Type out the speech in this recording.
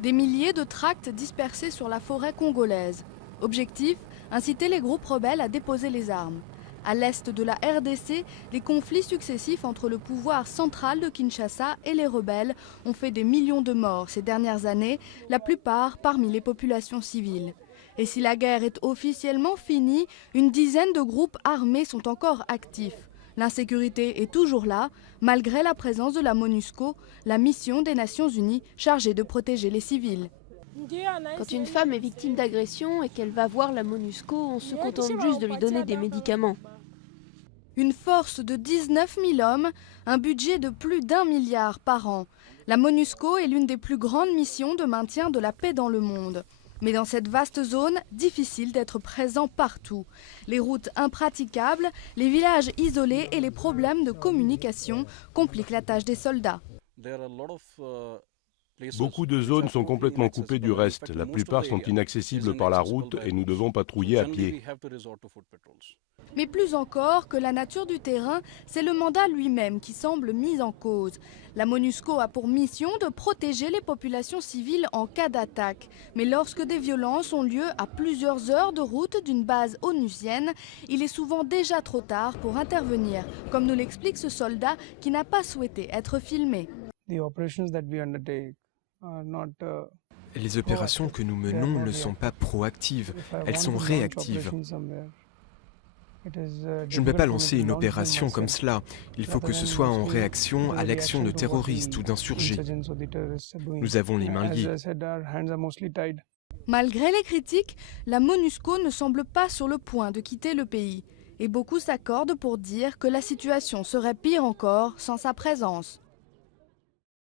Des milliers de tracts dispersés sur la forêt congolaise. Objectif, inciter les groupes rebelles à déposer les armes. À l'est de la RDC, les conflits successifs entre le pouvoir central de Kinshasa et les rebelles ont fait des millions de morts ces dernières années, la plupart parmi les populations civiles. Et si la guerre est officiellement finie, une dizaine de groupes armés sont encore actifs. L'insécurité est toujours là, malgré la présence de la MONUSCO, la mission des Nations Unies chargée de protéger les civils. Quand une femme est victime d'agression et qu'elle va voir la MONUSCO, on se contente juste de lui donner des médicaments. Une force de 19 000 hommes, un budget de plus d'1 milliard par an. La MONUSCO est l'une des plus grandes missions de maintien de la paix dans le monde. Mais dans cette vaste zone, difficile d'être présent partout. Les routes impraticables, les villages isolés et les problèmes de communication compliquent la tâche des soldats. Beaucoup de zones sont complètement coupées du reste. La plupart sont inaccessibles par la route et nous devons patrouiller à pied. Mais plus encore que la nature du terrain, c'est le mandat lui-même qui semble mis en cause. La MONUSCO a pour mission de protéger les populations civiles en cas d'attaque. Mais lorsque des violences ont lieu à plusieurs heures de route d'une base onusienne, il est souvent déjà trop tard pour intervenir, comme nous l'explique ce soldat qui n'a pas souhaité être filmé. Les opérations que nous menons ne sont pas proactives, elles sont réactives. Je ne peux pas lancer une opération comme cela. Il faut que ce soit en réaction à l'action de terroristes ou d'insurgés. Nous avons les mains liées. Malgré les critiques, la MONUSCO ne semble pas sur le point de quitter le pays. Et beaucoup s'accordent pour dire que la situation serait pire encore sans sa présence.